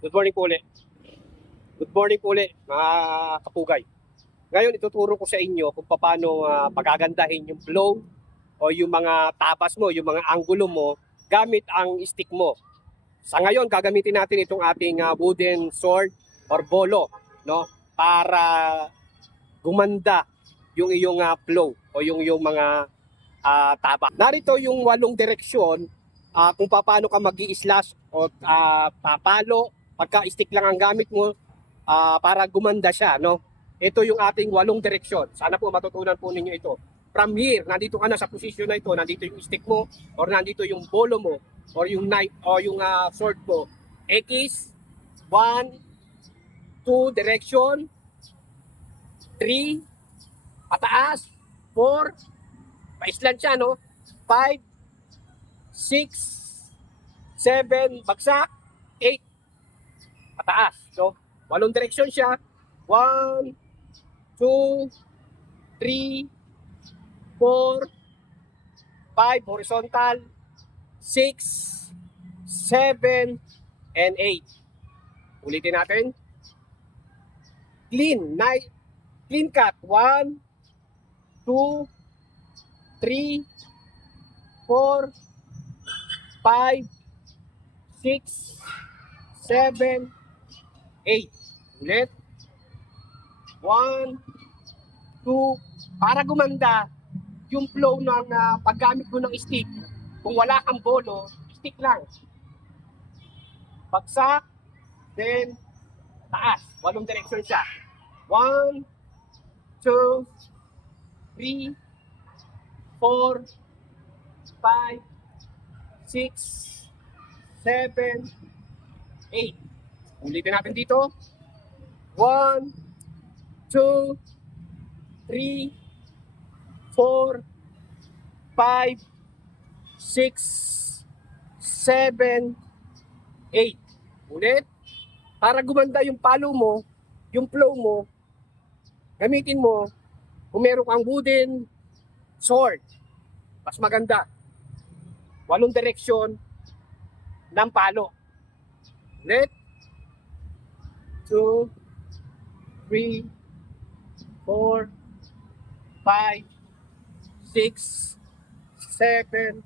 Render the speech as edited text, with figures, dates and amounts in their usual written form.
Good morning po ulit. Good morning po ulit, mga kapugay. Ngayon, ituturo ko sa inyo kung paano pagagandahin yung flow o yung mga tapas mo, yung mga anggulo mo gamit ang stick mo. Sa ngayon, gagamitin natin itong ating wooden sword or bolo, no? Para gumanda yung iyong flow o yung mga taba. Narito yung 8 direksyon kung paano ka mag-i-slash o papalo pagka stick lang ang gamit mo para gumanda siya, no? Ito yung ating 8 direksyon. Sana po matutunan po ninyo ito. From here, nandito ka na sa posisyon na ito, nandito yung stick mo or nandito yung bolo mo or yung knife o yung sword mo. X, 1, 2 direction, 3, pataas, 4, pa-island siya, no? 5, 6, 7, bagsak, 8, pataas. So, 8 direksyon siya. 1, 2, 3, 4, 5, horizontal, 6, 7, and 8. Ulitin natin. Clean cut. 1, 2, 3, 4, 5, 6, 7, 8. Ulit. 1, 2, para gumanda yung flow ng paggamit mo ng stick. Kung wala kang bolo, stick lang. Bagsak, then taas. 8 direksyon siya. 1, 2, 3, 4, 5, 6, 7, 8. Ulitin natin dito. 1, 2, 3, 4, 5, 6, 7, 8. Ulit. Para gumanda yung palo mo, yung flow mo, gamitin mo, kung meron kang wooden sword, mas maganda. 8 direksyon ng palo. Ulit. 2, 3, 4, 5, 6, 7,